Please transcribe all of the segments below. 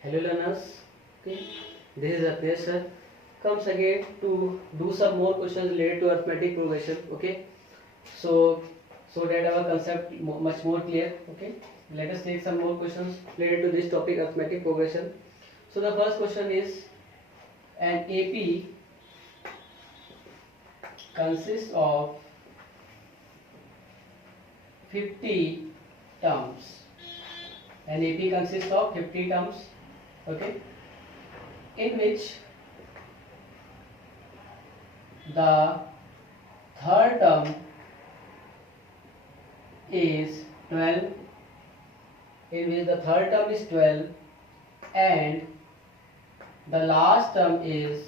Hello learners, okay, this is Atnesh sir. Comes again to do some more questions related to arithmetic progression. Okay, so that our concept much more clear. Okay, let us take some more questions related to this topic, arithmetic progression. So the first question is, an AP consists of 50 terms. An AP consists of 50 terms. Okay, in which the third term is 12, and the last term is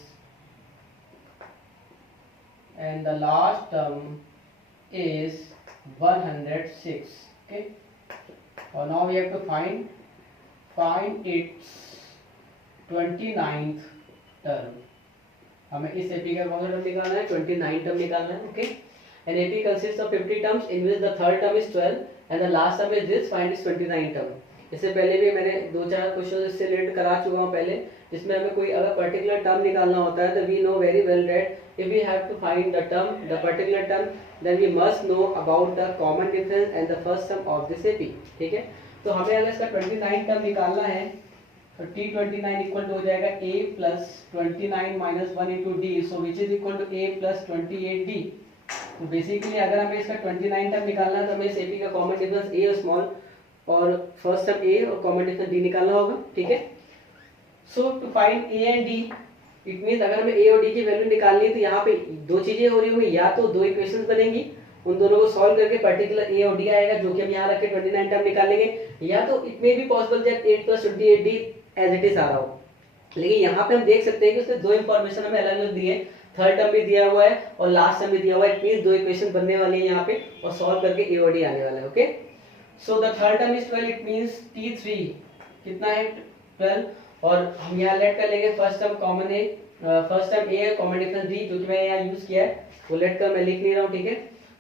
106. Okay, और now we have to find its 29th term. हमें इस AP का कौन सा term निकालना है? 29 term निकालना है. Okay, an AP consist of 50 terms in which the third term is 12 and the last term is this, find its 29 term. इससे पहले भी मैंने 2-4 क्वेश्चन इससे रिलेटेड करा चुका हूँ पहले, जिसमें हमें कोई अगर पर्टिकुलर टर्म निकालना होता है तो we know very well that if we have to find the particular term then we must know about the common difference and the first term of this AP. ठीक है, तो हमें अगर इसका 29 टर्म निकालना है तो T29 इक्वल टू हो जाएगा a plus 29 minus 1 into d, so which is equal to a plus 28d. तो बेसिकली अगर हमें इसका 29 टर्म निकालना है तो हमें इस एपी का कॉमन डिफरेंस a और स्मॉल और फर्स्ट टर्म a और कॉमन डिफरेंस d निकालना होगा. ठीक है, so to find a and d it means अगर हमें a और d की वैल्यू निकालनी है तो यहाँ पे दो चीजें हो रही होंगी, या तो दो इक्वेशंस बनेंगी, उन दोनों को सॉल्व करके पर्टिकुलर a और d आएगा जो कि हम यहाँ रख के 29 टर्म निकालेंगे, या तो it may be possible that 8 plus 28d as it is आ रहा हो. लेकिन यहाँ पे हम देख सकते हैं कि उसमें दो इंफॉर्मेशन हमें अलग अलग दी है, थर्ड टर्म भी दिया हुआ है और लास्ट टर्म भी दिया हुआ है. इट मींस दो इक्वेशन बनने वाली है यहाँ पे और सॉल्व करके a और d आने वाला है. Okay, so the third term is 12, it means t3 कितना है 12, और हम यहाँ लेट कर लेंगे फर्स्ट टर्म कॉमन है, फर्स्ट टर्म a है, कॉमन डिफरेंस d जो कि मैंने यहाँ यूज किया है वो लेट कर मैं लिख नहीं रहा हूँ. ठीक है,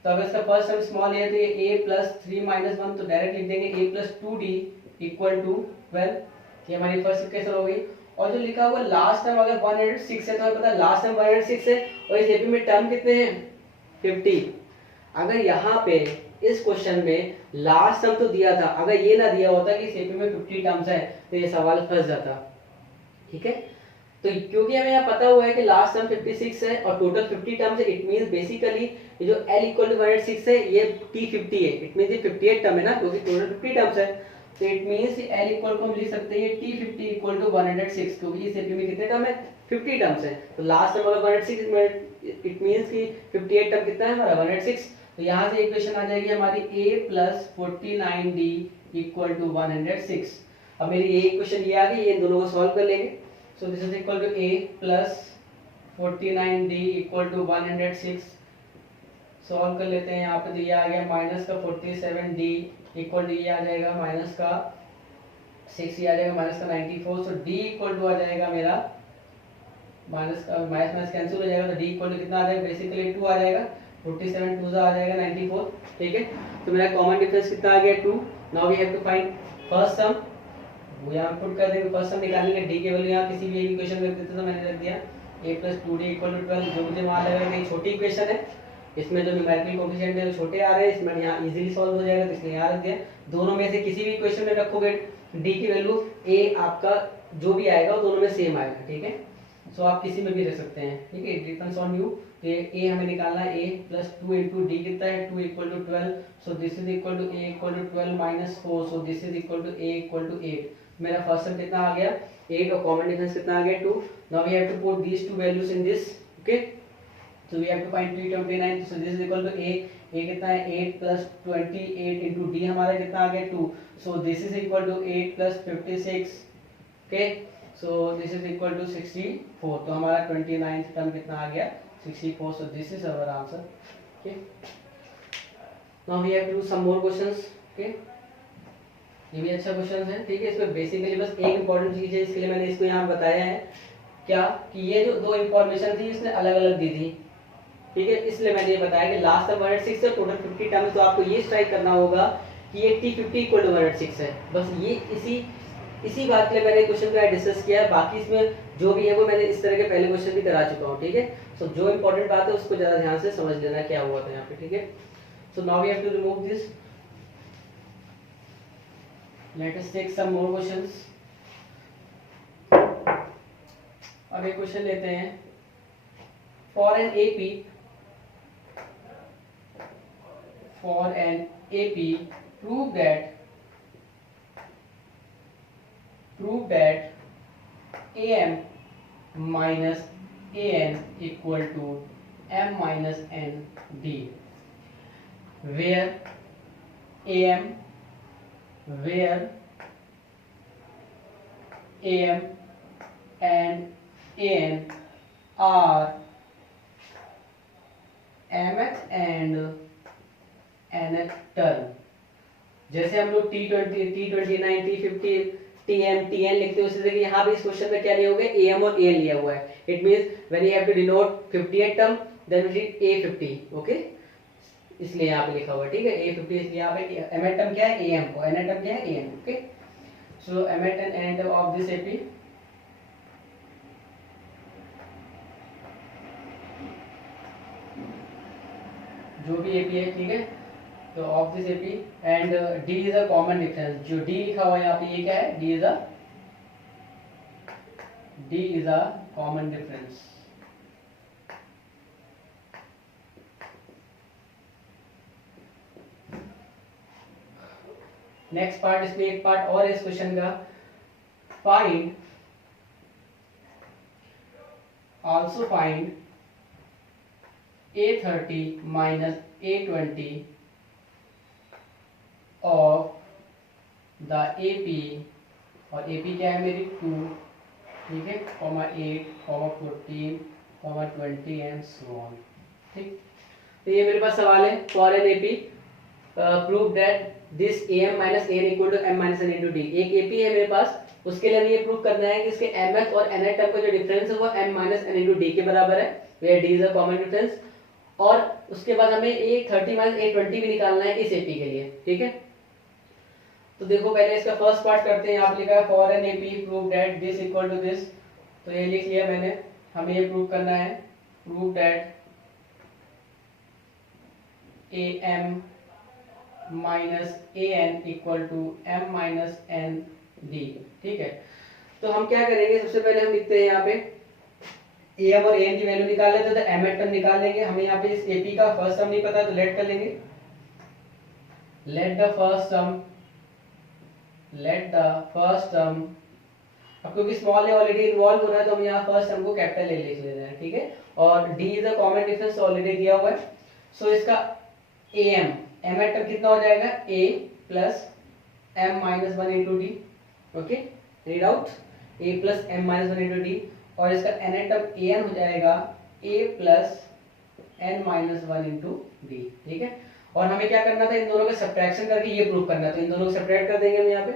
तो अगर इसका फर्स्ट टर्म स्मॉल है तो ये a प्लस 3 माइनस 1 तो डायरेक्ट लिख देंगे a plus 2d equal to 12. ये हमारी फर्स्ट इक्वेशन हो गई. और जो लिखा हुआ लास्ट टर्म अगर 106 है तो हमें पता है लास्ट टर्म 106 है और इस एपी में टर्म कितने हैं 50. अगर यहाँ पे इस क्वेश्चन में लास्ट टर्म तो दिया था, अगर ये ना दिया होता कि इस एपी में 50 टर्म्स है तो ये सवाल फंस जाता. ठीक है, तो क्योंकि हमें यहाँ पता हुआ है कि लास्ट टर्म 56 है और टोटल 50 टर्म्स है, इट मींस बेसिकली ये जो l इक्वल टू 106 है ये t50 है, इट मींस ये 58 टर्म है ना, क्योंकि टोटल 50 टर्म्स है. तो it means l equal to हम लिख सकते हैं t50 इक्वल टू 106, क्योंकि इस एपी में कितने टर्म है 50 टर्म्स है. तो लास्ट टर्म अगर 106 इट मींस कि 58 टर्म कितना है हमारा 106. तो यहाँ से इक्वेशन आ जाएगी हमारी a plus 49d equal to 106. अब मेरी ये इक्वेशन ये आ गई, ये दोनों को सॉल्व कर लेंगे. So this is equal to a plus 49d equal to 106. Solve कर लेते हैं. यहाँ पे तो ये आ गया माइनस का 47d इक्वल टू ये आ जाएगा माइनस का 6, ये आ जाएगा माइनस का 94. सो d इक्वल टू आ जाएगा मेरा माइनस का माइनस माइनस कैंसिल हो जाएगा, तो d इक्वल टू कितना आ जाएगा बेसिकली 2 आ जाएगा. 47 2 आ जाएगा 94. ठीक है, तो मेरा कॉमन डिफरेंस कितना आ गया 2. Now we have to find first term, वो यहाँ पुट कर देंगे. फर्स्ट टर्म निकालेंगे, d की वैल्यू यहाँ किसी भी एक इक्वेशन में रख देते तो मैंने रख दिया a plus 2d equal to 12. जो मुझे वहाँ लगा कि छोटी इक्वेशन है, इसमें जो न्यूमेरिकल कोएफिशिएंट है वो छोटे आ रहे हैं, इसमें यहाँ इजीली सॉल्व हो जाएगा तो इसलिए यहाँ रख दिया. दोनों में से किसी भी इक्वेशन में रखोगे d की वैल्यू a आपका जो भी आएगा वो दोनों में सेम आएगा. ठीक है, सो आप किसी में भी रख सकते हैं. ठीक है, इट डिपेंड्स ऑन यू. तो a हमें निकालना है a प्लस 2 इंटू डी कितना है 2 equal to 12. So this is equal to a equal to 12 minus 4. So this is equal to a equal to 8. मेरा फर्स्ट टर्म कितना आ गया 8 और कॉमन डिफरेंस कितना आ गया 2. Now we have to put these two values in this. Okay, so we have to find T29. So this is equal to a कितना है 8 प्लस 28 इनटू d हमारा कितना आ गया 2. So this is equal to 8 plus 56. Okay, so this is equal to 64. तो हमारा 29th term कितना आ गया 64. So this is our answer. Okay, now we have to do some more questions. ओके, ये भी अच्छा क्वेश्चन है. ठीक है, इसमें बेसिकली बस एक इंपॉर्टेंट चीज है, इसके लिए मैंने इसको यहाँ बताया है क्या कि ये जो दो इंफॉर्मेशन थी इसने अलग अलग दी थी. ठीक है, इसलिए मैंने ये बताया कि लास्ट टर्म 106 है, टोटल 50 टर्म है, तो आपको ये स्ट्राइक करना होगा कि ये T50 इक्वल टू 106 है. बस ये इसी इसी बात के लिए मैंने क्वेश्चन को डिस्कस किया है, बाकी इसमें जो भी है वो मैंने इस तरह के पहले क्वेश्चन भी करा चुका हूँ, ठीक है। सो जो इंपॉर्टेंट बात है उसको ज़्यादा ध्यान से समझ लेना क्या हुआ था यहाँ पे, ठीक है। So now we have to remove this, let us take some more questions. अब एक क्वेश्चन लेते हैं, for an AP prove that AM minus AN equal to M minus N D, where AM and AN are mth and nth term. जैसे हम लोग T20, T29, T50, TM, TN लिखते हैं, उसी तरह यहाँ पे इस क्वेश्चन में क्या लिया हुआ है, AM और AN लिया हुआ है। It means when you have to denote 58 term then we read A50, okay, इसलिए यहाँ पे लिखा हुआ है, ठीक है। A50 इसलिए यहाँ पे mth टर्म क्या है, AM, और nth टर्म क्या है, AN, okay. So mth and nth term of this AP, जो भी AP है, ठीक है, तो of this AP and D is a common difference. जो D लिखा हुआ है यहाँ पे ये क्या है, D is a common difference. Next part, इसमें एक पार्ट और है इस क्वेश्चन का, also find A30 minus A20 of the AP, और AP क्या है मेरी 2, ठीक है, 8, 14, 20 एंड सो ऑन, ठीक। तो ये मेरे पास सवाल है, for an AP prove that this AM minus AN equal to M minus N into D। एक AP है मेरे पास, उसके लिए हमें ये प्रूव करना है कि इसके mth और nth टर्म का जो डिफरेंस है वो M minus N into D के बराबर है, where D is a common difference। और उसके बाद हमें A30 minus A20 भी निकालना है इस AP के लिए, ठीक है। तो देखो पहले इसका फर्स्ट पार्ट करते हैं। यहाँ पे लिखा है for an AP prove that this equal to this, तो ये लिख लिया मैंने। हमें ये प्रूव करना है, prove that AM minus AN equal to M minus ND, ठीक है। तो हम क्या करेंगे, सबसे पहले हम लिखते हैं यहाँ पे AM और AN की वैल्यू निकाल लेते हैं, तो mth टर्म निकाल लेंगे। हमें यहाँ पे इस AP का फर्स्ट टर्म नहीं पता, तो लेट कर लेंगे, लेट द फर्स्ट टर्म। अब क्योंकि स्मॉल है ऑलरेडी इन्वॉल्व हो रहा है, तो हम यहाँ फर्स्ट टर्म को कैपिटल ले लिख लेते हैं, ठीक है। और D is a common difference already दिया हुआ है, सो इसका AM mth टर्म कितना हो जाएगा, A plus M minus 1 into D, okay, read out, A plus M minus 1 into D. और इसका nth टर्म AN हो जाएगा A plus N minus 1 into D, ठीक है। और हमें क्या करना था, इन दोनों का सब्ट्रैक्शन करके ये प्रूव करना था। इन दोनों को सब्ट्रैक्ट कर देंगे हम, यहाँ पे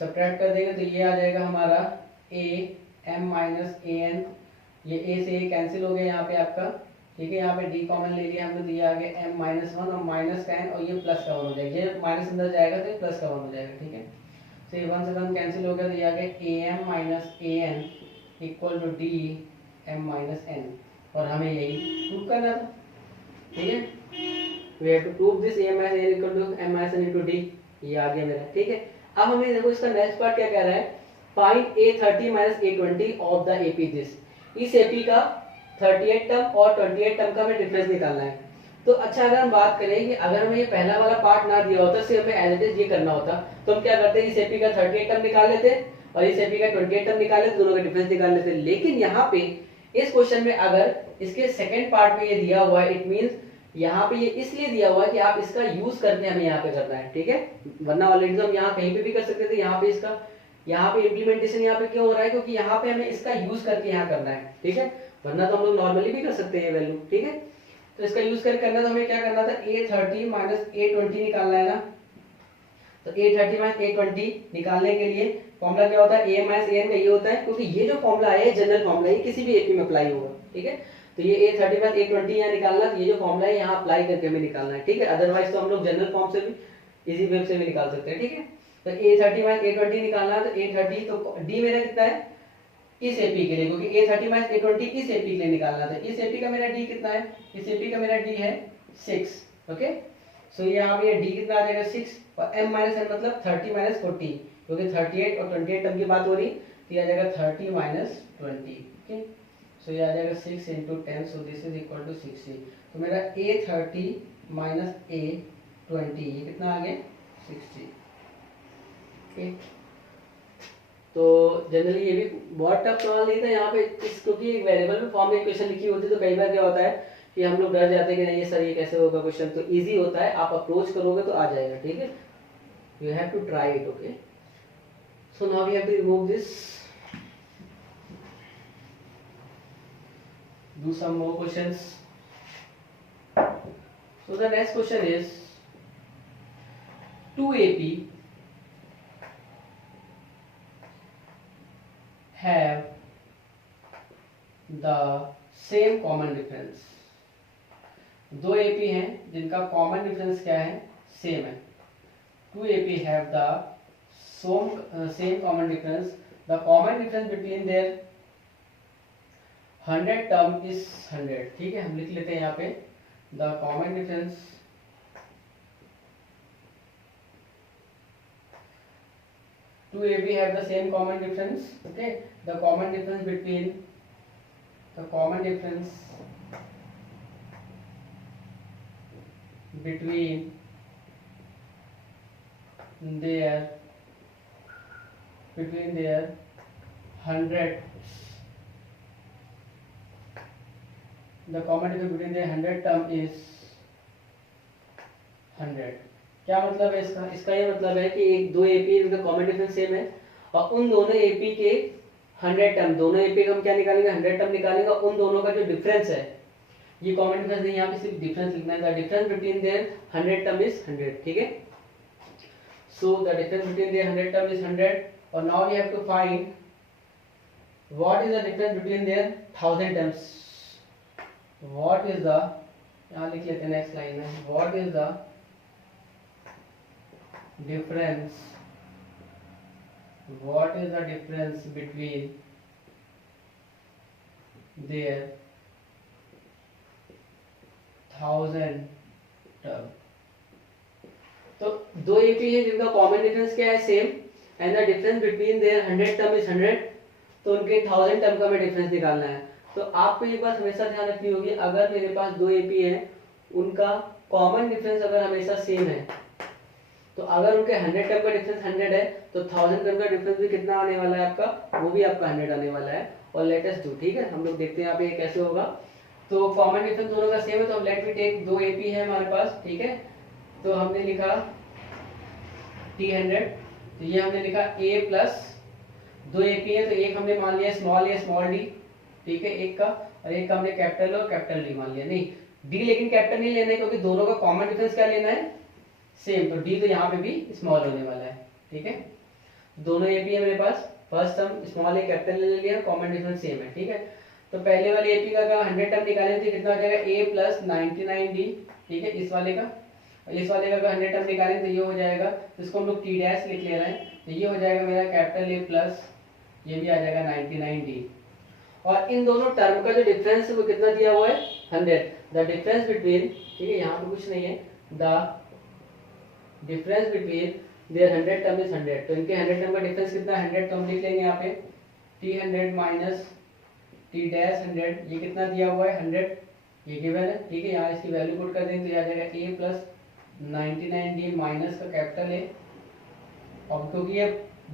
सब्ट्रैक्ट कर देंगे, तो ये आ जाएगा हमारा A M माइनस AN, ये A से A कैंसिल हो गया यहाँ पे आपका, ठीक है। यहाँ पे D कॉमन ले लिया हमने, दिया आगे M माइनस 1 और माइनस का N, और ये प्लस का 1 हो जाएगा, ये माइनस अंदर जाएगा तो ये प्लस का 1 हो जाएगा, ठीक है। तो ये 1 से 1 कैंसिल हो गया, तो ये आगे AM minus AN equal to D M minus N, और हमें यही प्रूव करना था, ठीक है। We have to prove this AM minus AN equal to M minus N into D, ये आ गया मेरा, ठीक है। अब हमें देखो इसका नेक्स्ट पार्ट क्या कह रहा है, find A30 minus A20 of the AP this. इस AP का 38 टर्म और 28 टर्म का हमें डिफरेंस निकालना है। तो अच्छा, अगर हम बात करें कि अगर हमें ये पहला वाला पार्ट ना दिया होता, सिर्फ हमें एज इट इज ये करना होता, तो हम क्या करते हैं, इस AP का 38 टर्म निकाल लेते और इस AP का 28 टर्म निकाल लेते, दोनों का डिफरेंस निकाल लेते। लेकिन यहाँ पे इस क्वेश्चन में अगर इसके सेकंड पार्ट में ये दिया हुआ है, इट मींस यहाँ पे ये इसलिए दिया हुआ है कि आप इसका यूज करके हमें यहाँ पे करना है, ठीक है। वरना ऑलरेडी हम यहाँ कहीं पे भी कर सकते थे, यहाँ पे इसका यहाँ पे इम्प्लीमेंटेशन यहाँ पे क्यों हो रहा है, क्योंकि यहाँ पे हमें इसका यूज करके यहाँ करना है, ठीक है। वरना तो हम लोग नॉर्मली भी कर सकते हैं वैल्यू, ठीक है। तो इसका यूज करके करना, तो हमें क्या करना था, A30 माइनस A20 निकालना है ना। तो A30 माइनस A20 निकालने के लिए फॉर्मूला क्या होता है, AM माइनस AN का ये होता है, क्योंकि ये जो फॉर्मूला है जनरल फॉर्मूला है, किसी भी AP में अप्लाई होगा, ठीक है। तो ये A30 माइनस A20 यहाँ निकालना, तो ये जो फॉर्मूला है यहाँ अप्लाई करके हमें निकालना है, ठीक है। अदरवाइज तो हम लोग जनरल फॉर्म से भी इजी वे से भी निकाल सकते हैं, ठीक है। तो A30 माइनस A20 निकालना है, तो A30 तो डी मेरा कितना है इस एपी के लिए, क्योंकि A30 माइनस A20 इस एपी के लिए निकालना था। इस एपी का मेरा डी कितना है, इस एपी का मेरा डी है 6। ओके, सो यहाँ पे डी कितना आ जाएगा 6, और m माइनस n मतलब 30 माइनस 40, क्योंकि 38 और 28 टर्म की बात हो रही, तो ये आ जाएगा 30 माइनस 20। ओके, सो ये आ जाएगा 6 into 10, so this is equal to 60। तो मेरा A30 माइनस A20 ये कितना आ गया 60। ओके, तो जनरली ये भी बहुत टफ सवाल नहीं था यहाँ पे, इस क्योंकि एक वेरिएबल में फॉर्म में इक्वेशन लिखी होती है, तो कई बार क्या होता है कि हम लोग डर जाते हैं कि नहीं ये सर ये कैसे होगा क्वेश्चन। तो इजी होता है, आप अप्रोच करोगे तो आ जाएगा। ठीक है, you have to try it. Okay, so now we have to remove this, do some more questions. So the next question is 2AP have the same common difference. दो AP हैं जिनका common difference क्या है, same है। 2AP have the same common difference. The common difference between their 100 term is 100। ठीक है, हम लिख लेते हैं यहाँ पे the common difference to A B have the same common difference. Okay, the common difference between their 100, the common difference between the 100 term is 100। क्या मतलब है इसका, इसका ये मतलब है कि एक दो एपी इनका कॉमन डिफरेंस सेम है, और उन दोनों एपी के 100 टर्म, दोनों एपी का हम क्या निकालेंगे 100 टर्म निकालेंगे, उन दोनों का जो डिफरेंस है ये कॉमन डिफरेंस नहीं, यहाँ पे सिर्फ डिफरेंस लिखना है। The difference between their 100 term is 100। ठीक है, so the difference between their 100 term is 100, और now we have to find what is the difference between their 1000 terms. What is the, यहाँ लिख लेते हैं नेक्स्ट लाइन में, what is the difference between their 1000 term। तो दो AP है जिनका कॉमन डिफरेंस क्या है same, and the difference between their 100 term is 100, तो उनके 1000 टर्म का हमें डिफरेंस निकालना है। तो आपको ये बात हमेशा ध्यान रखनी होगी, अगर मेरे पास दो एपी हैं उनका कॉमन डिफरेंस अगर हमेशा सेम है, तो अगर उनके 100 टर्म का डिफरेंस 100 है तो 1000 टर्म का डिफरेंस भी कितना आने वाला है आपका, वो भी आपका 100 आने वाला है। और लेट अस डू, ठीक है, हम लोग देखते हैं यहाँ पे कैसे होगा। तो कॉमन डिफरेंस दोनों का सेम है, तो लेट मी टेक दो एपी है हमारे पास। ठीक है, तो हमने लिखा T100, तो ये हमने लिखा A प्लस दो एपी है, तो एक हमने मान लिया स्मॉल ए स्मॉल डी, ठीक है, एक का, और एक का हमने कैपिटल और कैपिटल डी मान लिया। नहीं डी, लेकिन कैपिटल नहीं लेना है क्योंकि दोनों का कॉमन डिफरेंस क्या लेना है सेम, तो डी तो यहाँ पे भी स्मॉल होने वाला है। ठीक है, दोनों एपी है मेरे पास, फर्स्ट हम स्मॉल ए कैपिटल ले लिया, कॉमन डिफरेंस सेम है। ठीक है, तो पहले वाले एपी का 100 टर्म निकालें तो कितना हो जाएगा A प्लस 99D। ठीक है, इस वाले का, इस वाले का 100 टर्म निकालें तो ये हो जाएगा, तो इसको हम लोग T डैश लिख ले रहे हैं, तो ये हो जाएगा मेरा कैपिटल A प्लस ये भी आ जाएगा 99D। और इन दोनों टर्म का जो डिफरेंस है वो कितना दिया हुआ है 100। द डिफरेंस बिटवीन, ठीक है, यहाँ पे कुछ नहीं है, the difference between their 100 term is 100, तो इनके 100 टर्म का डिफरेंस कितना है 100, तो हम लिख लेंगे यहाँ पे T100 माइनस T डैश 100, ये कितना दिया हुआ है 100, ये गिवन है। ठीक है, यहाँ इसकी वैल्यू पुट कर देंगे तो ये आ जाएगा A प्लस 99D माइनस का कैपिटल A, और क्योंकि ये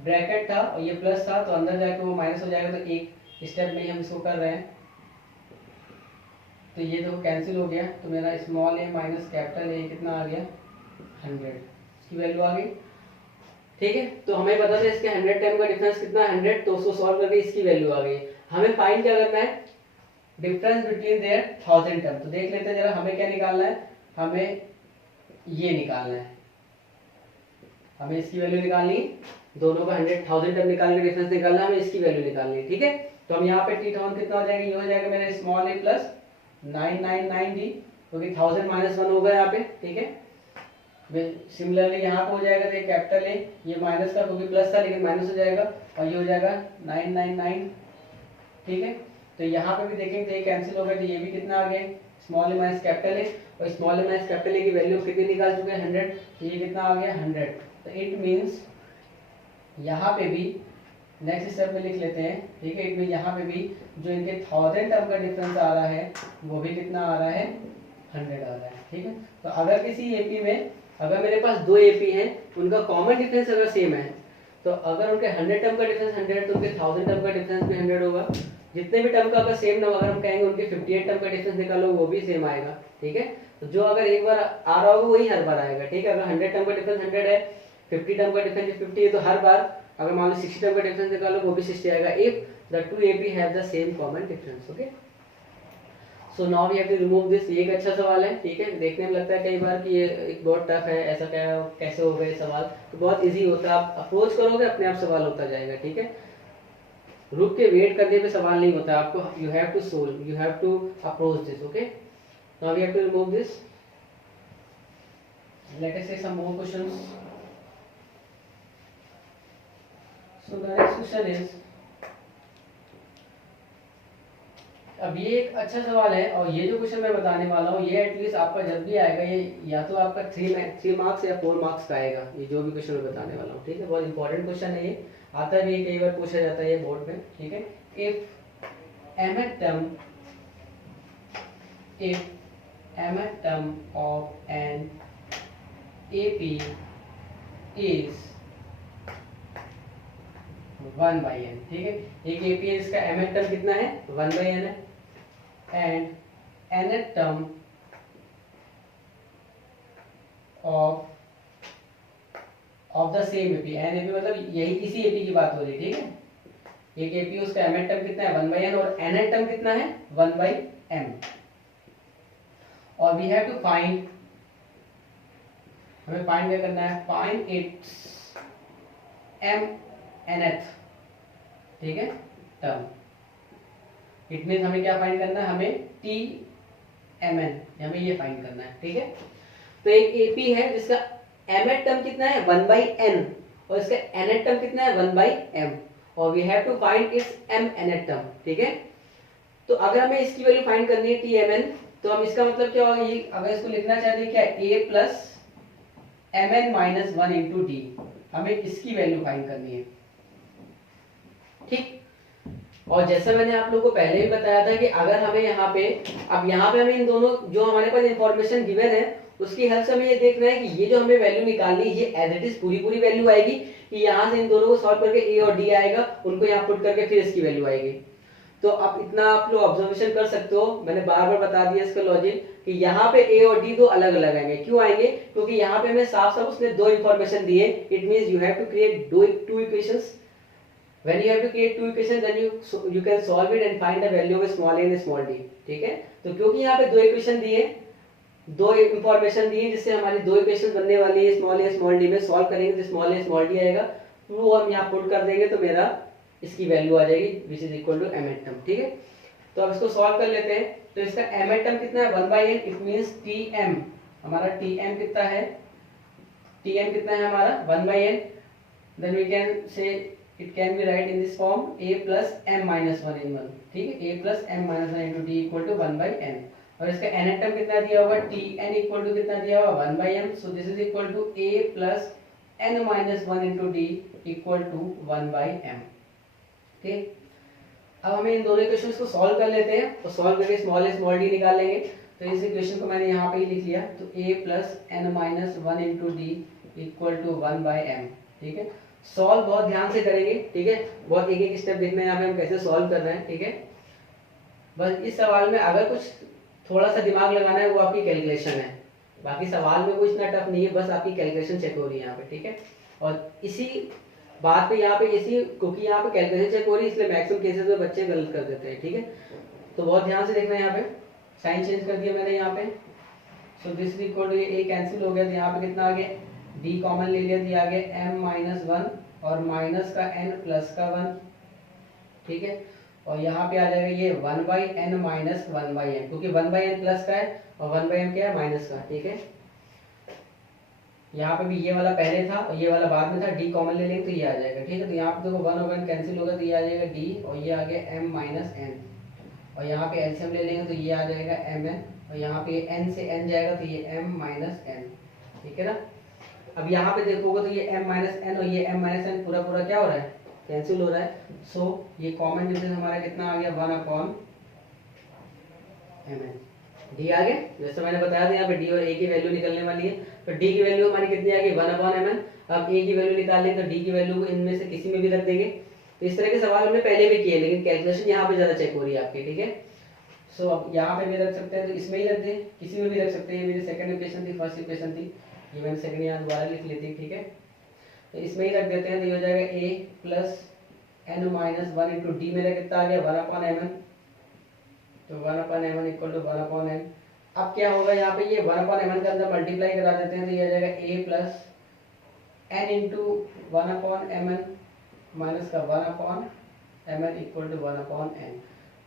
ब्रैकेट था और ये प्लस था तो अंदर जाके वो माइनस हो जाएगा, तो एक स्टेप में ही हम इसको कर रहे हैं, तो ये देखो कैंसिल हो गया, तो मेरा स्मॉल ए माइनस कैपिटल ए कितना आ गया 100, इसकी वैल्यू आ गई। ठीक है, तो हमें पता था इसके 100 टर्म का डिफरेंस कितना है 100, तो उसको सॉल्व करके इसकी वैल्यू आ गई। हमें फाइंड क्या करना है डिफरेंस बिटवीन देयर 1000 टर्म, तो देख लेते हैं जरा हमें क्या निकालना है, हमें ये निकालना है, हमें इसकी वैल्यू निकालनी, दोनों का 1000 टर्म निकालने का डिफरेंस निकालना है, हमें इसकी वैल्यू निकालनी है। ठीक है, तो हम यहाँ पे T1000 कितना हो जाएगा, ये हो जाएगा मेरा स्मॉल ए प्लस 999D, क्योंकि 1000 माइनस 1 होगा यहाँ पे। ठीक है, सिमिलरली यहाँ पे हो जाएगा, तो कैपिटल ए, ये माइनस का क्योंकि प्लस था लेकिन माइनस हो जाएगा, और ये हो जाएगा 999, ठीक है। तो यहाँ पे भी देखेंगे तो ये कैंसिल हो गया, तो ये भी कितना आ गया, small A minus capital A, और small A minus capital A की वैल्यू कितनी निकाल चुके हैं 100, तो ये कितना आ गया 100। तो इट मीन्स यहाँ पे भी नेक्स्ट स्टेप में लिख लेते हैं, ठीक है। इट मीन यहाँ पे भी जो इनके 1000 टर्म का डिफरेंस आ रहा है वो भी कितना आ रहा है, 100 आ रहा है, ठीक है। तो अगर किसी एपी में, अगर मेरे पास दो एपी हैं, उनका कॉमन डिफरेंस अगर सेम है, तो अगर उनके 100 टर्म का डिफरेंस 100 तो उनके 1000 टर्म का डिफरेंस भी 100 होगा। जितने भी टर्म का अगर सेम ना, अगर हम कहेंगे उनके 58 टर्म का डिफरेंस निकालो वो भी सेम आएगा, ठीक है। तो जो अगर एक बार आ रहा होगा वही हर बार आएगा, ठीक है। अगर 100 टर्म का डिफरेंस 100 है, 50 टर्म का डिफरेंस 50 है, तो हर बार अगर मान लो 60 टर्म का डिफरेंस निकालो वो भी 60 आएगा, if the two AP have the same common difference, okay. So now we have to remove this. ये एक अच्छा सवाल है, ठीक है। देखने में लगता है कई बार कि ये एक बहुत टफ है, ऐसा क्या कैसे हो गए सवाल, तो बहुत इजी होता है। आप अप्रोच करोगे अपने आप सवाल होता जाएगा, ठीक है। रुक के वेट करने पे सवाल नहीं होता, आपको you have to solve, you have to approach this, okay. Now we have to remove this. Let us say some more questions. So the next question is, अब ये एक अच्छा सवाल है, और ये जो क्वेश्चन मैं बताने वाला हूँ ये एटलीस्ट आपका जब भी आएगा, ये या तो आपका 3 मार्क्स या 4 मार्क्स का आएगा, ये जो भी क्वेश्चन मैं बताने वाला हूँ, ठीक है। बहुत इंपॉर्टेंट क्वेश्चन है, ये आता भी है, कई बार पूछा जाता है ये बोर्ड में, ठीक है। If mth term of an AP is 1/n, ठीक है। एक AP है इसका mth टर्म कितना है, 1/n है, and nth term of the same AP, NAP मतलब यही इसी AP की बात हो रही है, ठीक है। एक AP उसका mth टर्म कितना है 1/n और nth टर्म कितना है 1/m, और वी हैव टू फाइंड, हमें फाइंड क्या करना है, फाइंड इट्स mnth, ठीक है, टर्म। इट मीन हमें क्या फाइंड करना है, हमें tmn, हमें ये फाइंड करना है, ठीक है। तो एक AP है जिसका mth टर्म कितना है 1/n और इसका nth टर्म कितना है 1/m, और we have to find its mnth term, ठीक है। तो अगर हमें इसकी वैल्यू फाइंड करनी है tmn, तो हम इसका मतलब क्या होगा, ये अगर इसको लिखना चाहते हैं क्या, a plus mn minus 1 into D, हमें इसकी वैल्यू फाइंड करनी है, ठीक। और जैसा मैंने आप लोगों को पहले भी बताया था कि अगर हमें यहाँ पे, अब यहाँ पे हमें इन दोनों जो हमारे पास इंफॉर्मेशन गिवन है उसकी हेल्प से हमें ये देखना है कि ये जो हमें वैल्यू निकालनी है ये एज इट इज पूरी वैल्यू आएगी, कि यहाँ से इन दोनों को सॉल्व करके a और d आएगा, उनको यहाँ पुट करके फिर इसकी वैल्यू आएगी। तो अब इतना आप लोग ऑब्जर्वेशन कर सकते हो, मैंने बार बता दिया इसका लॉजिक कि यहाँ पे a और d दो अलग अलग आएंगे। क्यों आएंगे, क्योंकि यहाँ पे हमें साफ उसने दो इंफॉर्मेशन दी है। It means you have to create two equations. When you have to create two equations, then you can solve it and find the value of small a and small d, ठीक है। तो क्योंकि यहाँ पे दो equation दिए, दो information दी है, जिससे हमारी दो इक्वेशन बनने वाली है स्मॉल ए स्मॉल डी में, सॉल्व करेंगे तो स्मॉल ए स्मॉल डी आएगा, वो हम यहाँ पुट कर देंगे तो मेरा इसकी वैल्यू आ जाएगी which is equal to mth term, ठीक है। तो अब इसको सॉल्व कर लेते हैं। तो इसका mth टर्म कितना है 1/n, इट मींस tm, हमारा tm कितना है, tm कितना है हमारा 1/n, then we can say it can be write in this form a plus m minus 1 in 1, ठीक है। a plus m minus 1 into d equal to 1/n, और इसका nth टर्म कितना दिया होगा, tn equal to कितना दिया होगा 1/m, so this is equal to a plus n minus 1 into d equal to 1/m, ठीक। अब हमें इन दोनों इक्वेशंस को सॉल्व कर लेते हैं, तो सॉल्व करके स्मॉल a स्मॉल d निकाल लेंगे। तो इस इक्वेशन को मैंने यहाँ पे ही लिख लिया, तो a plus n minus 1 into d equal to 1/m, ठीक है। सॉल्व बहुत ध्यान से करेंगे, ठीक है, बहुत एक स्टेप देखना है यहाँ पे हम कैसे सॉल्व कर रहे हैं, ठीक है। बस इस सवाल में अगर कुछ थोड़ा सा दिमाग लगाना है वो आपकी कैलकुलेशन है, बाकी सवाल में कोई इतना टफ नहीं है, बस आपकी कैलकुलेशन चेक हो रही है यहाँ पे, ठीक है। और इसी बात पे यहाँ पे इसी क्योंकि यहाँ पे कैलकुलेशन चेक हो रही है इसलिए मैक्सिमम केसेस में बच्चे गलत कर देते हैं, ठीक है। तो बहुत ध्यान से देखना है, यहाँ पे साइन चेंज कर दिया मैंने यहाँ पे, so this is equal to a cancel हो गया, तो यहाँ पे कितना आ गया, d कॉमन ले लिया, दिया आ गया m माइनस 1 और माइनस का n प्लस का 1, ठीक है। और यहाँ पे आ जाएगा ये 1/n माइनस 1/m, क्योंकि 1/n प्लस का है और 1/m क्या है माइनस का, ठीक है। यहाँ पे भी ये वाला पहले था और ये वाला बाद में था, डी कॉमन ले लेंगे तो ये आ जाएगा, ठीक है। तो यहाँ पे देखो 1 और 1 कैंसिल होगा तो ये आ जाएगा डी, और ये आ गया m माइनस एन, और यहाँ पे एलसीएम ले लेंगे तो ये आ जाएगा mn, और यहाँ पे n से n जाएगा तो ये m माइनस एन, ठीक है ना। अब यहाँ पे देखोगे तो ये m माइनस एन और ये m माइनस एन पूरा पूरा क्या हो रहा है, कैंसिल हो रहा है। सो ये कॉमन डिफरेंस हमारा कितना आ गया, 1 अपॉन mn, डी आ गया। जैसे मैंने बताया था यहाँ पे डी और ए की वैल्यू निकलने वाली है, तो डी की वैल्यू हमारी कितनी आ गई, 1 अपॉन mn। अब ए की वैल्यू निकाल लें तो डी की वैल्यू को इनमें से किसी में भी रख देंगे। तो इस तरह के सवाल हमने पहले भी किए, लेकिन कैलकुलेशन यहाँ पे ज्यादा चेक हो रही है आपकी, ठीक है। सो अब यहाँ पे भी रख सकते हैं तो इसमें ही रख दें, किसी में भी रख सकते हैं। ये मेरी सेकंड इक्वेशन थी, फर्स्ट इक्वेशन थी, ये मैंने सेकंड यहाँ दोबारा लिख ली थी, ठीक है। तो इसमें ही रख देते हैं तो ये हो जाएगा a plus n minus 1 into d, मेरा कितना आ गया 1 अपॉन mn, तो 1 upon mn equal to 1 upon m। अब क्या होगा यहाँ पे, ये 1 अपॉन mn के अंदर मल्टीप्लाई करा देते हैं तो ये आ जाएगा a plus n into 1 upon mn minus का 1 upon mn equal to 1 upon n।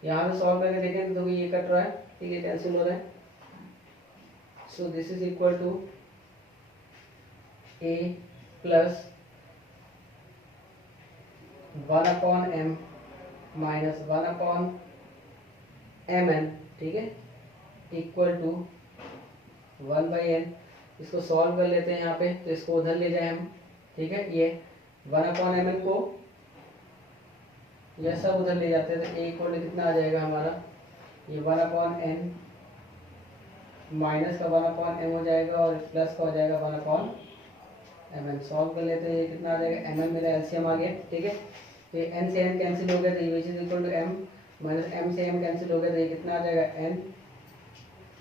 यहाँ पे सॉल्व करके देखें तो ये कट रहा है, ठीक है, कैंसिल हो रहा है। So this is equal to a plus 1 upon m minus 1 upon mn, ठीक है, इक्वल टू 1 बाई n। इसको सॉल्व कर लेते हैं यहाँ पे, तो इसको उधर ले जाए हम, ठीक है। ये 1 अपॉन mn को यह सब उधर ले जाते हैं तो a इक्वल टू कितना आ जाएगा हमारा, ये 1 अपॉन n माइनस का 1 अपॉन m हो जाएगा और प्लस का हो जाएगा 1 अपॉन mn। सॉल्व कर लेते हैं, ये कितना आ जाएगा, mn मेरा एलसीएम आ गया, ठीक है। ये n से n कैंसिल हो गया तो ये is equal to m minus m से m कैंसिल हो गया तो ये कितना आ जाएगा n,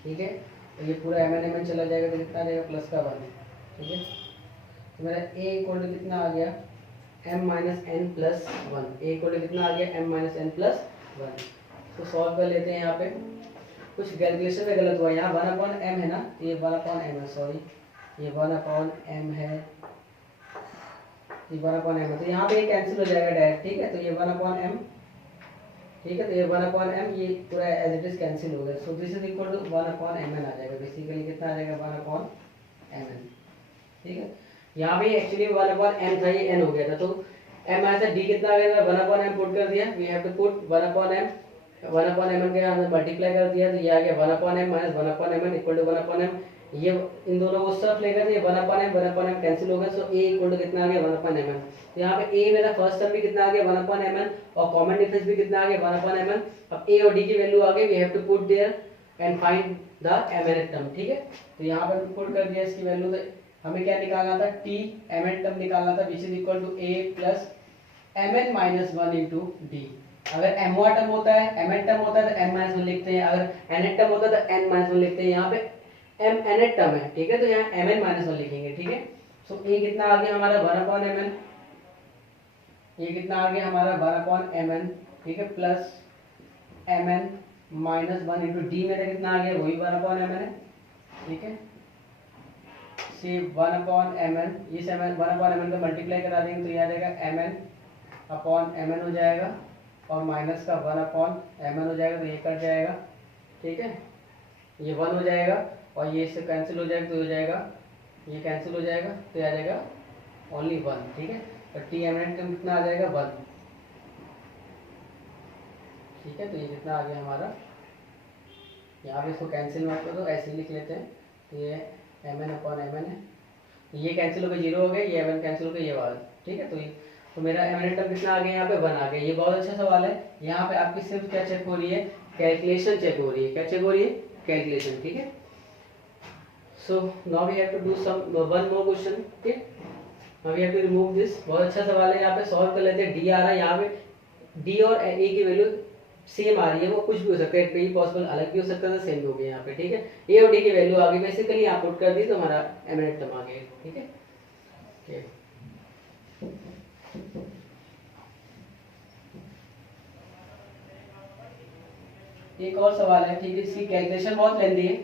ठीक है। तो ये पूरा mn चला जाएगा तो कितना आ जाएगा प्लस का 1, ठीक है। तो मेरा a इक्वल टू कितना आ गया, m minus n plus 1, a equal to कितना आ गया m माइनस n प्लस 1। तो सॉल्व कर लेते हैं। यहाँ पे कुछ कैलकुलेशन में गलत हुआ, यहाँ 1 अपॉन m है ना, तो ये 1 अपॉन m है, सॉरी ये 1 अपॉन m है, ये 1 अपॉन m है, तो यहाँ पे ये कैंसिल हो जाएगा डायरेक्ट, ठीक है। तो ये 1 अपॉन m, ठीक है, तो ये 1 अपॉन m ये पूरा एज इट इज कैंसिल हो गया। So this is equal to 1 upon mn आ जाएगा, बेसिकली कितना आ जाएगा 1 अपॉन mn, ठीक है। यहाँ पे एक्चुअली 1 अपॉन m था, ये n हो गया था, तो m आया था, d कितना आ गया, 1 अपॉन m पुट कर दिया, we have to put 1 upon m, 1 upon mn के हमने मल्टीप्लाई कर दिया तो ये आ गया 1 upon m minus 1 upon mn equal to 1 upon m। ये इन दोनों को उस तरफ लेकर तो ये 1 अपॉन m कैंसिल हो गया। सो a इक्वल टू कितना आ गया 1 अपॉन mn। तो यहाँ पे a मेरा फर्स्ट टर्म भी कितना आ गया 1 अपॉन mn और कॉमन डिफरेंस भी कितना आ गया 1 अपॉन mn। अब a और d की वैल्यू आ गई, we have to put their and find the mn term, ठीक है। तो यहाँ पर पुट कर दिया इसकी वैल्यू, तो हमें क्या निकालना था, t mn टर्म निकालना था, which is equal to a plus mn minus 1 into d. अगर m टर्म होता है, mn टर्म होता है तो m माइनस 1 लिखते हैं, अगर n टर्म होता है तो n माइनस 1 लिखते हैं। यहाँ पे m n टर्म है, ठीक है, तो यहाँ mn माइनस 1 लिखेंगे, ठीक है। सो a कितना आ गया हमारा 1 अपॉन mn, ये कितना आ गया हमारा 1 अपॉन mn, ठीक है, plus mn minus 1 into d मेरा कितना आ गया, वही 1 अपॉन mn है, ठीक है। से 1 अपॉन mn, इस 1 अपॉन mn का मल्टीप्लाई करा देंगे तो ये आ जाएगा mn अपॉन mn हो जाएगा और माइनस का 1 अपॉन mn हो जाएगा, तो ये कट जाएगा, ठीक है, ये 1 हो जाएगा और ये इससे कैंसिल हो जाएगा तो हो जाएगा, ये कैंसिल हो जाएगा तो ये आ जाएगा ओनली 1, ठीक है। तो टी mn का कितना आ जाएगा 1, ठीक है। तो ये कितना आ गया हमारा, यहाँ पे इसको कैंसिल मत कर दो, ऐसे ही लिख लेते हैं। तो ये mn अपॉन mn है, ये कैंसिल हो गया 0 हो गया, ये mn कैंसिल हो गया, ये वाला, ठीक है। तो मेरा mn टर्म कितना आ गया, यहाँ पे 1 आ गया। ये बहुत अच्छा सवाल है, यहाँ पे आपकी सिर्फ क्या चेक हो रही है, कैलकुलेशन चेक हो रही है। क्या चेक हो रही है, कैलकुलेशन, ठीक है। So now we have to do some one more question, ठीक है। Now we have to remove this, बहुत अच्छा सवाल है, यहाँ पे सॉल्व कर लेते हैं। डी आ रहा है, यहाँ पे डी और ए की वैल्यू सेम आ रही है, वो कुछ भी हो सकता है, कई पॉसिबल अलग भी हो सकता है, सेम भी हो गया यहाँ पे, ठीक है। ए और डी की वैल्यू आ गई, बेसिकली यहाँ पुट कर दी तो हमारा mn टर्म आ गया, ठीक है। एक और सवाल है, ठीक है, इसकी कैलकुलेशन बहुत लेंदी है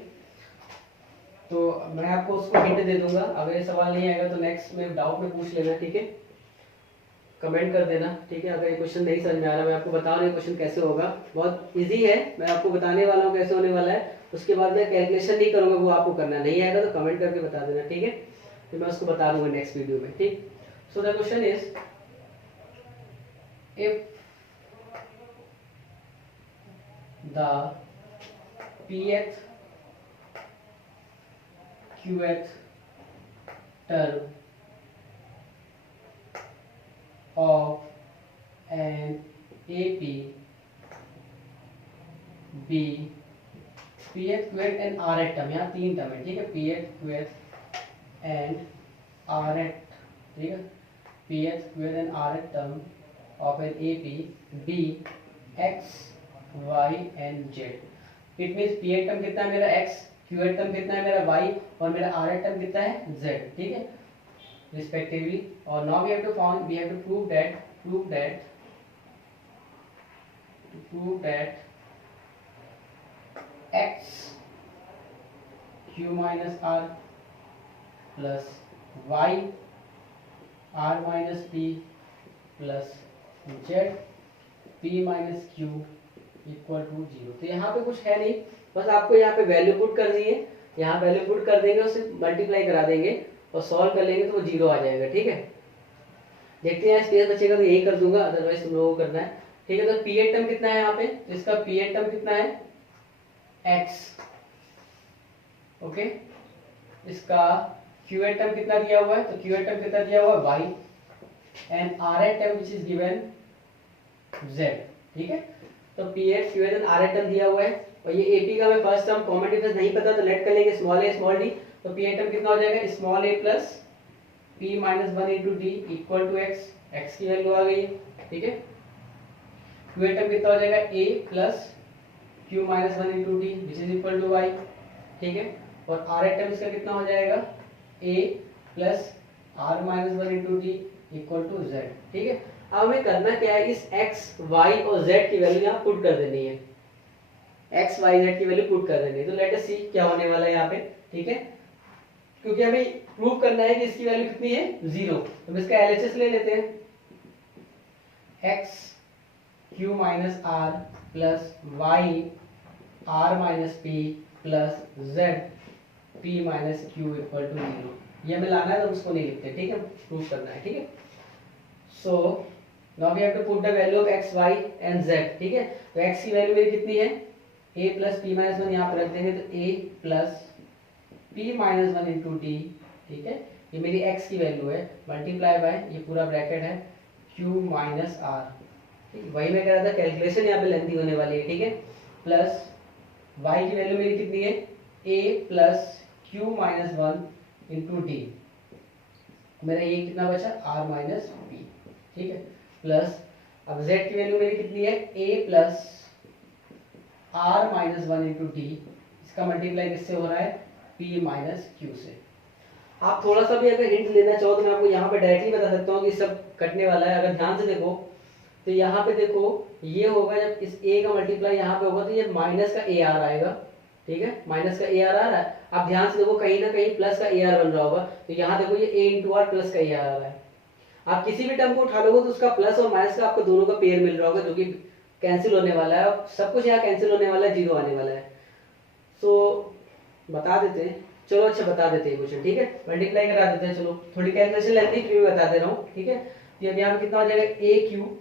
तो मैं आपको उसको हिंट दे दूंगा। अगर ये सवाल नहीं आएगा तो नेक्स्ट में डाउट में पूछ लेना, ठीक है, कमेंट कर देना, ठीक है। अगर ये क्वेश्चन नहीं समझ में आ रहा, मैं आपको बता रहा हूँ क्वेश्चन कैसे होगा, बहुत इजी है, मैं आपको बताने वाला हूँ कैसे होने वाला है। उसके बाद मैं कैलकुलेशन नहीं करूँगा, वो आपको करना नहीं आएगा तो कमेंट करके बता देना, ठीक है। तो मैं उसको बता दूंगा नेक्स्ट वीडियो में, ठीक। So the question is if the pth qth term of an AP B pth qth and rth term, यहाँ 3 टर्म है, ठीक है, pth qth and rth, ठीक है, pth qth and rth term of an AP B x y and z। It means pth term कितना है मेरा x, qth term कितना है मेरा y और मेरा rth टर्म कितना है z, ठीक है, रिस्पेक्टिवली। और now we have to found, we have to prove that x q minus r plus y r minus p plus z p minus q equal to 0। तो यहाँ पे कुछ है नहीं, बस आपको यहाँ पे वैल्यू पुट कर दिए, यहाँ वैल्यू पुट कर देंगे, उससे मल्टीप्लाई करा देंगे और सॉल्व कर लेंगे तो वो 0 आ जाएगा, ठीक है। देखते हैं स्पेस बचेगा तो यही कर दूंगा, अदरवाइज तुम लोगों को करना है, ठीक है। तो pth टर्म कितना है यहाँ पे, तो इसका pth टर्म कितना है x, ओके। इसका qth टर्म कितना दिया हुआ है, तो qth टर्म कितना दिया हुआ है y and rth term which is given z, ठीक है। तो ph qh and rh term दिया हुआ है और ये ap का मैं फर्स्ट टर्म कॉमन डिफरेंस नहीं पता तो लेट कर लेंगे स्मॉल a स्मॉल d। तो ph टर्म कितना हो जाएगा, small a plus p minus 1 into d equal to x, x की वैल्यू आ गई है, ठीक है। qh टर्म कितना हो जाएगा a plus q minus 1 into d which is equal to y, ठीक है। और rh टर्म इसका कितना हो जाएगा a plus r minus 1 into d equal to z, ठीक है। अब हमें करना क्या है, इस x, y और z की वैल्यू यहाँ पुट कर देनी है, x, y, z की वैल्यू पुट कर देनी है। तो लेट अस सी क्या होने वाला है यहाँ पे, ठीक है, क्योंकि हमें प्रूव करना है कि इसकी वैल्यू कितनी है 0। तो हम इसका एलएचएस ले लेते हैं, x q minus r plus y r minus p plus z p minus q equal to 0। ये हमें लाना है तो उसको नहीं लिखते, ठीक है, प्रूव करना है, ठीक है। So now we have to put the value of x, y and z, ठीक है। तो x की वैल्यू मेरी कितनी है, a प्लस p माइनस 1 यहाँ पर रख देंगे, तो a plus p minus 1 into d, ठीक है, ये मेरी x की वैल्यू है, मल्टीप्लाई बाय ये पूरा ब्रैकेट है q माइनस r, ठीक है। वही मैं कह रहा था कैलकुलेशन यहाँ पे लेंथी होने वाली है, ठीक है। प्लस y की वैल्यू मेरी कितनी है, a plus q minus 1 into d, मेरा ये कितना बचा r माइनस p, ठीक है। प्लस अब z की वैल्यू मेरी कितनी है, a plus r minus 1 into D, इसका मल्टीप्लाई किससे हो रहा है, p माइनस q से। आप थोड़ा सा भी अगर हिंट लेना चाहो तो मैं आपको यहाँ पे डायरेक्टली बता सकता हूँ कि सब कटने वाला है। अगर ध्यान से देखो तो यहाँ पे देखो ये होगा, जब इस a का मल्टीप्लाई यहाँ पे होगा तो ये माइनस का a r आएगा, ठीक है, माइनस का a r आ रहा है। आप ध्यान से देखो कहीं ना कहीं प्लस का a r बन रहा होगा, तो यहाँ देखो ये a इंटू आर प्लस का a r आ रहा है। आप किसी भी टर्म को उठा लोगे तो उसका प्लस और माइनस का आपको दोनों का पेयर मिल रहा होगा, जो कि कैंसिल होने वाला है, सब कुछ यहाँ कैंसिल होने वाला है, 0 आने वाला है। सो बता देते हैं, चलो अच्छा बता देते हैं क्वेश्चन, ठीक है, मल्टीप्लाई करा देते हैं। चलो थोड़ी कैलकुलेशन लेंथी फिर भी बता दे रहा हूँ, ठीक है। तो अब यहाँ पे कितना हो जाएगा, ए क्यू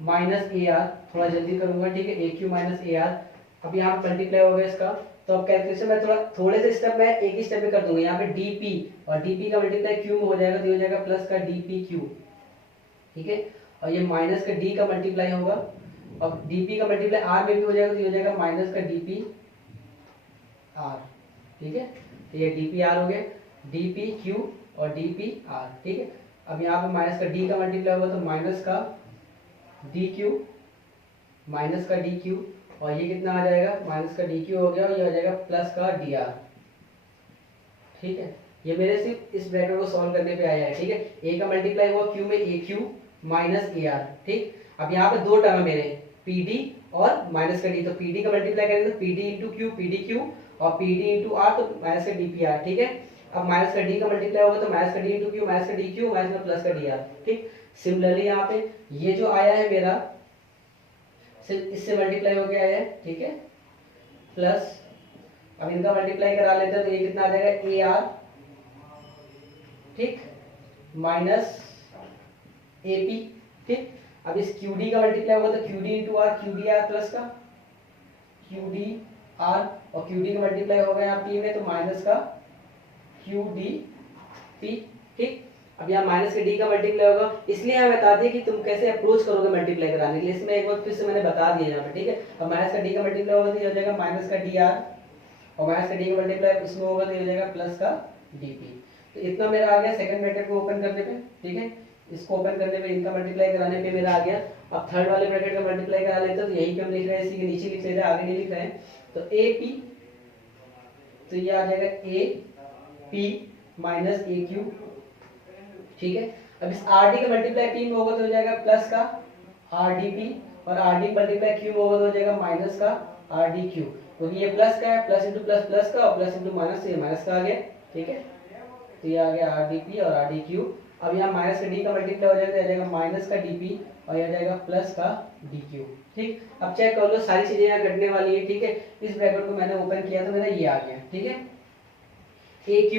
माइनस ए आर, थोड़ा जल्दी करूंगा, ठीक है, ए क्यू माइनस ए आर। अब यहाँ पे मल्टीप्लाई हो गया इसका, तो अब कैलकुलेशन में थोड़े से स्टेप में एक ही स्टेप में कर दूंगा। यहाँ पे dp और dp का मल्टीप्लाई q में हो जाएगा, तो ये हो जाएगा प्लस का dpq, ठीक है, और ये माइनस का d का मल्टीप्लाई होगा, और dp का मल्टीप्लाई r में भी हो जाएगा, तो ये हो जाएगा माइनस का dp r, ठीक है। तो ये dp r हो गया, dpq और dp r, ठीक है। अब यहाँ पे माइनस का d का मल्टीप्लाई होगा, तो माइनस का dq माइनस का dq, और ये कितना आ जाएगा, माइनस का dq हो गया, और ये हो जाएगा प्लस का dr, ठीक है। ये मेरे सिर्फ इस ब्रैकेट को सॉल्व करने पे आया है, ठीक है। a का मल्टीप्लाई हुआ q में aq माइनस ar, ठीक। अब यहाँ पे दो टर्म है मेरे, pd और माइनस का d, तो pd का मल्टीप्लाई करेंगे तो pd इंटू q pdq, और pd इंटू r तो माइनस का dpr, ठीक है। अब माइनस का d का मल्टीप्लाई होगा तो माइनस का d इंटू q माइनस का dq माइनस का प्लस का dr, ठीक। सिमिलरली यहाँ पे ये जो आया है मेरा इससे मल्टीप्लाई हो गया है, ठीक है, प्लस अब इनका मल्टीप्लाई करा लेते हैं तो ये कितना आ जाएगा, ए आर ठीक, माइनस AP, ठीक। अब इस QD का मल्टीप्लाई होगा तो QD into r, QD r plus का QD आर, और QD का मल्टीप्लाई होगा यहाँ P में तो माइनस का QD P, ठीक। अब यहाँ माइनस के D का मल्टीप्लाई होगा, इसलिए यहाँ बता दिए कि तुम कैसे अप्रोच करोगे मल्टीप्लाई कराने के लिए, इसमें एक बार फिर से मैंने बता दिया यहाँ पे, ठीक है। अब माइनस का D का मल्टीप्लाई होगा तो ये हो जाएगा माइनस का DR, और माइनस का D का मल्टीप्लाई इसमें होगा तो ये हो जाएगा प्लस का DP। तो इतना मेरा आ गया सेकंड ब्रैकेट को ओपन करने पे, ठीक है। इसको ओपन करने पे इनका मल्टीप्लाई कराने पे मेरा आ गया। अब थर्ड वाले ब्रैकेट का मल्टीप्लाई करा लेते हैं, तो यही पे हम लिख रहे हैं, इसी के नीचे लिख लेते हैं, आगे नहीं लिख रहे हैं। तो AP, तो ये आ जाएगा AP माइनस AQ, ठीक है। अब इस RD का मल्टीप्लाई P में होगा तो हो जाएगा प्लस का RDP, और RD का मल्टीप्लाई Q में होगा तो हो जाएगा माइनस का RDQ, क्योंकि ये प्लस का है, प्लस इंटू प्लस प्लस का, और प्लस इंटू माइनस, ये माइनस का आ गया, ठीक है। तो ये आ गया RDP और RDQ। अब यहाँ माइनस का D का मल्टीप्लाई हो जाएगा, जाएगा माइनस का DP, और यह जाएगा प्लस का DQ, ठीक। अब चेक कर लो सारी चीजें यहाँ घटने वाली है, ठीक है। इस ब्रैकेट को मैंने ओपन किया तो मेरा ये आ गया, ठीक है। AQ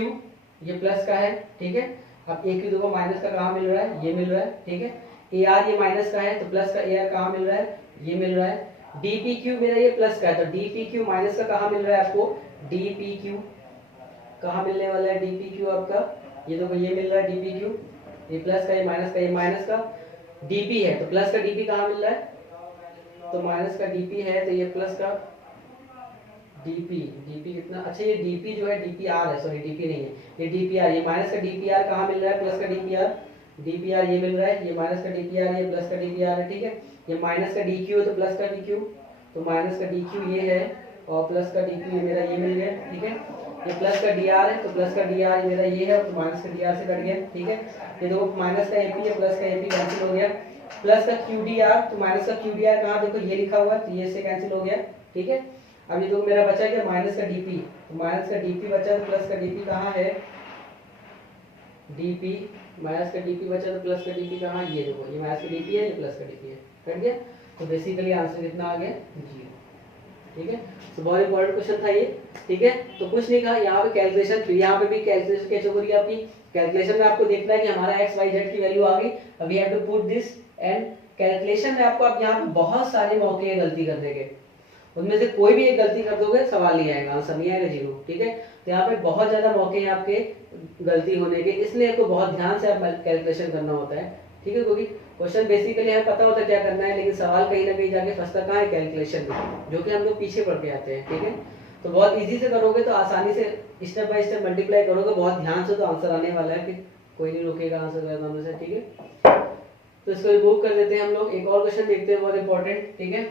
ये प्लस का है, ठीक है। अब AQ देखो माइनस का कहाँ मिल रहा है, ये मिल रहा है, ठीक है। AR ये माइनस का है तो प्लस का AR कहाँ मिल रहा है, ये मिल रहा है। DPQ मेरा ये प्लस का है तो DPQ माइनस का कहाँ मिल रहा है आपको, DPQ कहाँ मिलने वाला है, DPQ आपका ये देखो ये मिल रहा है DPQ, ये प्लस का, ये माइनस का, ये माइनस का। DP है तो प्लस का DP कहाँ मिल रहा है, तो माइनस का DP है तो ये प्लस का DP कितना, अच्छा ये DP जो है DPR है, सॉरी DP नहीं है, ये DPR, ये माइनस का DPR कहाँ मिल रहा है, प्लस का DPR ये मिल रहा है, ये माइनस का DPR, ये प्लस का DPR है, ठीक है। ये माइनस का DQ है तो प्लस का DQ, तो माइनस का DQ ये है, और प्लस का DQ ये मेरा ये मिल गया, ठीक है। ये प्लस का DR है तो प्लस का DR मेरा ये है, तो माइनस का DR से कट गया, ठीक है। ये देखो माइनस का AP है, प्लस का AP कैंसिल हो गया, प्लस का QDR, तो माइनस का QDR कहाँ देखो ये लिखा हुआ है, तो ये से कैंसिल हो गया, ठीक है। अब ये देखो मेरा बचा क्या, माइनस का DP, तो माइनस का DP बचा तो प्लस का DP कहाँ है, DP माइनस का DP बचा तो प्लस का DP कहाँ, ये देखो ये माइनस का DP है, ये प्लस का DP है, कट गया। तो बेसिकली आंसर कितना आ गया, 0, ठीक है। तो बहुत इंपॉर्टेंट क्वेश्चन था ये, ठीक है। तो कुछ नहीं कहा, यहाँ पे कैलकुलेशन, फिर यहाँ पे भी कैलकुलेशन कैसे हो रही है आपकी, कैलकुलेशन में आपको देखना है कि हमारा x y z की वैल्यू आ गई, अब we have to put this, and calculation में आपको अब यहाँ पे बहुत सारे मौके हैं गलती करने के, उनमें से कोई भी एक गलती कर दोगे सवाल नहीं आएगा, आंसर नहीं आएगा, 0, ठीक है। तो यहाँ पे बहुत ज्यादा मौके हैं आपके गलती होने के, इसलिए आपको बहुत ध्यान से आप कैलकुलेशन करना होता है, ठीक है। क्योंकि क्वेश्चन बेसिकली हमें पता होता है क्या करना है, लेकिन सवाल कहीं ना कहीं जाके फंसता कहाँ है, कैलकुलेशन में, जो कि हम लोग पीछे पढ़ के आते हैं, ठीक है। तो बहुत इजी से करोगे तो आसानी से स्टेप बाय स्टेप मल्टीप्लाई करोगे बहुत ध्यान से, तो आंसर आने वाला है, फिर कोई नहीं रोकेगा आंसर करने से, ठीक है। तो इसको रिमूव कर देते हैं हम लोग, एक और क्वेश्चन देखते हैं बहुत इंपॉर्टेंट, ठीक है।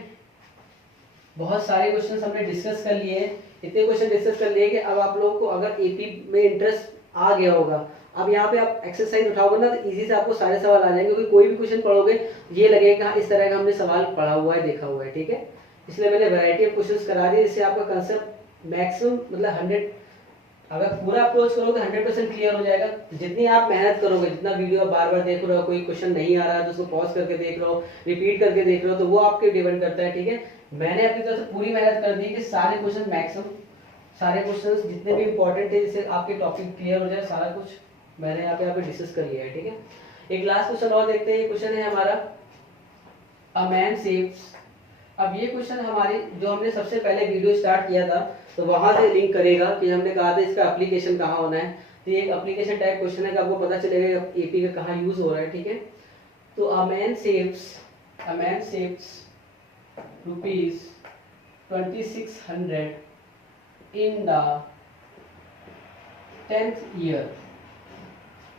बहुत सारे क्वेश्चन हमने डिस्कस कर लिए हैं, इतने क्वेश्चन डिस्कस कर लिए कि अब आप लोगों को अगर एपी में इंटरेस्ट आ गया होगा, अब यहाँ पे आप एक्सरसाइज उठाओगे ना तो इजी से आपको सारे सवाल आ जाएंगे, क्योंकि कोई भी क्वेश्चन पढ़ोगे ये लगेगा इस तरह का हमने सवाल पढ़ा हुआ है, देखा हुआ है, ठीक है। इसलिए मैंने वैरायटी ऑफ क्वेश्चंस करा दिए, जिससे आपका कंसेप्ट मैक्सिमम मतलब 100, अगर पूरा अप्रोच करोगे तो 100% क्लियर हो जाएगा। जितनी आप मेहनत करोगे, जितना वीडियो आप बार बार देख रहे हो, कोई क्वेश्चन नहीं आ रहा है तो उसको पॉज करके देख लो, रिपीट करके देख लो, तो वो आपके डिपेंड करता है, ठीक है। मैंने अपनी तरफ से पूरी मेहनत कर दी कि सारे क्वेश्चन मैक्सिमम, सारे क्वेश्चंस जितने भी इंपॉर्टेंट है जिससे आपके टॉपिक क्लियर हो जाए, सारा कुछ मैंने यहाँ पे डिस्कस कर लिया है, ठीक है। एक लास्ट क्वेश्चन और देखते हैं, ये क्वेश्चन है हमारा अ मैन सेव्स। अब ये क्वेश्चन हमारे जो हमने सबसे पहले वीडियो स्टार्ट किया था तो वहां से लिंक करेगा कि हमने कहा था इसका एप्लीकेशन कहाँ होना है, तो ये एक एप्लीकेशन टाइप क्वेश्चन है कि आपको पता चलेगा एपी का कहाँ यूज हो रहा है, ठीक है। तो a man saves rupees 2600 in the 10th year,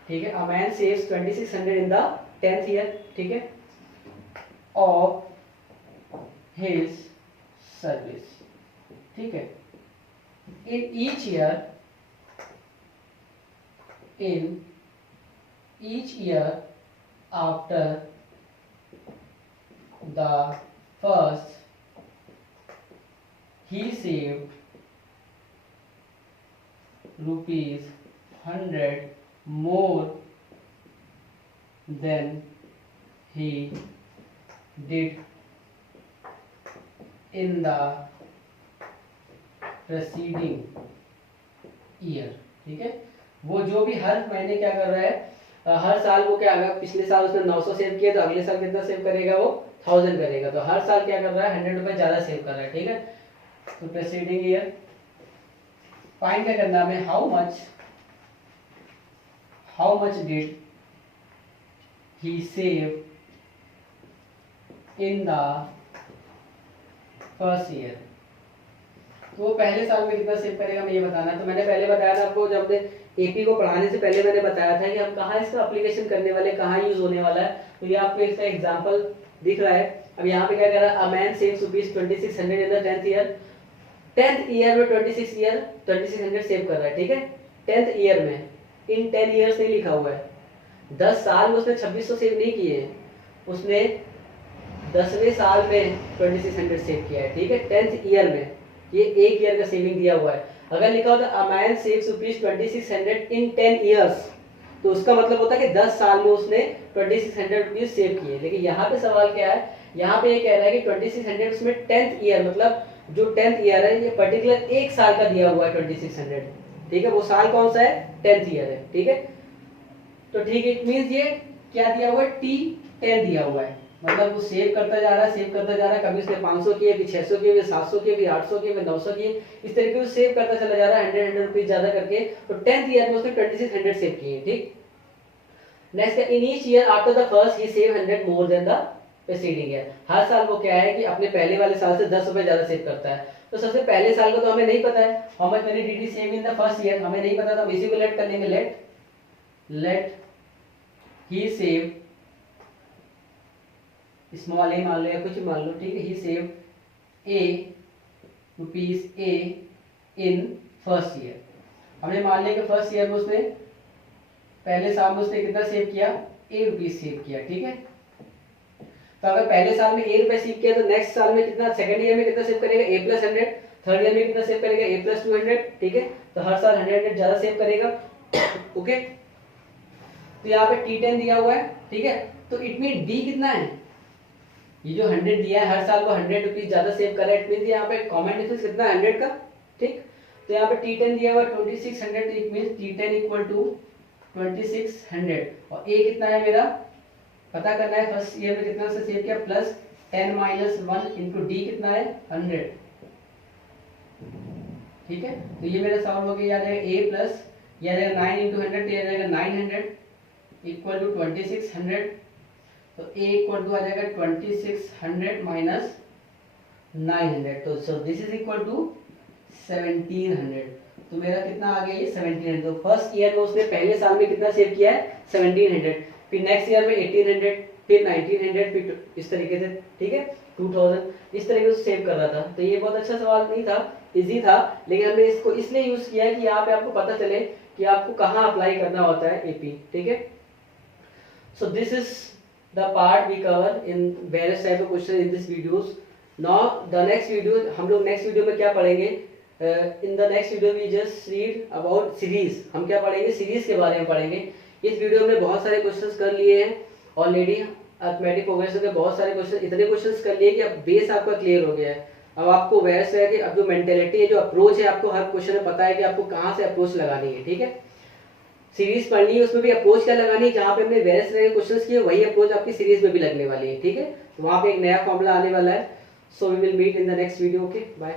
ठीक है। A man saves 2600 in the 10th year, ठीक है, ऑफ his service, ठीक है। in each year after the first he saved rupees 100 more than he did in the preceding year, ठीक है। वो जो भी हर महीने क्या कर रहा है, हर साल वो क्या, अगर पिछले साल उसने 900 सेव किया तो अगले साल कितना सेव करेगा, वो 1000 करेगा। तो हर साल क्या कर रहा है, 100 रुपए ज्यादा सेव कर रहा है, ठीक है। तो प्रीसीडिंग ईयर फाइंड क्या करना है, how much did he save in the first year. तो वो पहले साल में कितना सेव करेगा, हमें ये बताना है। तो मैंने पहले बताया था आपको, जब हमने एपी को पढ़ाने से पहले मैंने बताया था कि हम कहाँ इसका एप्लीकेशन करने वाले, कहाँ यूज होने वाला है। तो ये आपको इसका एग्जांपल दिख रहा है। अब यहाँ पे क्या कर रहा है, a man saves ₹2600 in the 10th year. 10th year में 2600 सेव कर रहा है, ठीक है। 10th ईयर में, इन 10 ईयर्स नहीं लिखा हुआ है। 10 साल में उसने 2600 सेव नहीं किए, उसने 10वें साल में 2600 सेव किया है, ठीक है। 10th ईयर में, ये एक ईयर का सेविंग दिया हुआ है। अगर लिखा होता a man saves ₹2600 in 10 years, तो उसका मतलब होता है कि 10 साल में उसने ₹2600 सेव किए। लेकिन यहाँ पे सवाल क्या है, यहाँ पे ये कह रहा है कि 2600 उसमें 10th ईयर, मतलब जो 10th ईयर है ये पर्टिकुलर एक साल का दिया हुआ है 2600, ठीक है। वो साल कौन सा है, 10th ईयर है, ठीक है। तो ठीक है, इट मींस ये क्या दिया हुआ है, T10 दिया हुआ है। मतलब वो सेव करता जा रहा है, सेव करता जा रहा है। कभी उसने 500 किए, फिर 600 किए, फिर 700 किए, फिर 800 किए, फिर 900 किए। इस तरीके से सेव करता चला जा रहा है, 100 रुपीज ज्यादा करके। तो 10th ईयर में उसने 2600 सेव किए, ठीक। Next, in each year after the first he save 100 more than the preceding year. हर साल वो क्या है कि अपने पहले वाले साल से 10 रुपए ज्यादा सेव करता है। तो सबसे पहले साल को तो हमें नहीं पता है, how much money did he save in the first year, हमें नहीं पता। तो हम इसी को लेट कर लेंगे, let he save, small A मान लो या कुछ मान लो, ठीक है। He save ₹A in first year. हमने मान लिया कि फर्स्ट ईयर में उसने, पहले साल में उसने कितना सेव किया, ₹A सेव किया, ठीक है। तो अगर पहले साल में ₹A सेव किया तो नेक्स्ट साल में कितना, सेकंड ईयर में कितना सेव करेगा, A+100। थर्ड ईयर में कितना सेव करेगा, A+200, ठीक है। तो हर साल 100 ज्यादा सेव करेगा, ओके। तो यहाँ पे T10 दिया हुआ है, ठीक है। तो इट मीन डी कितना है, ये जो 100 दिया है, हर साल वो 100 रुपीज ज्यादा सेव कर रहा है। इट मीन यहाँ पे कॉमन डिफरेंस कितना है, 100 का, ठीक। तो यहाँ पे T10 दिया हुआ है 2600, तो it mean T10 equal to 2600। और A कितना है मेरा, पता करना है। फर्स्ट ईयर में कितना से सेव किया, +10 - 1 इंटू डी कितना है, 100, ठीक है। तो ये मेरा सॉल्व हो गया। याद है A प्लस, याद है 9 इंटू 100, याद आएगा 900 इक्वल टू 2600। तो A इक्वल टू आ जाएगा 2600 माइनस 900। तो so this is equal to 1700। तो मेरा कितना आ गया, ये 1700। तो फर्स्ट ईयर में उसने पहले साल में कितना सेव किया है, 1700। फिर नेक्स्ट ईयर में 1800, फिर 1900, फिर इस तरीके से, ठीक है, 2000, इस तरीके से सेव कर रहा था। तो ये बहुत अच्छा सवाल नहीं था, इजी था, लेकिन हमने इसको इसलिए यूज किया कि यहाँ पे आपको पता चले कि आपको कहाँ अप्लाई करना होता है एपी, ठीक है। So this is the part we cover in various type of questions in this videos. Now the next video, हम लोग next video में क्या पढ़ेंगे, in the next video we just read about series। हम क्या पढ़ेंगे, सीरीज के बारे में पढ़ेंगे। इस वीडियो में बहुत सारे क्वेश्चंस कर लिए हैं ऑलरेडी, अर्थमेटिक प्रोग्रेशन के बहुत सारे क्वेश्चन, इतने क्वेश्चंस कर लिए कि अब बेस आपका क्लियर हो गया है। अब आपको वैसे है कि अब जो मेंटेलिटी है, जो अप्रोच है, आपको हर क्वेश्चन में पता है कि आपको कहाँ से अप्रोच लगानी है, ठीक है। सीरीज पढ़नी है, उसमें भी अप्रोच क्या लगानी है, जहाँ पे हमने वेरियस तरह के क्वेश्चंस किए वही अप्रोच आपकी सीरीज में भी लगने वाली है, ठीक है। तो वहाँ पे एक नया फॉर्मूला आने वाला है। So we will meet in the next video, okay, bye.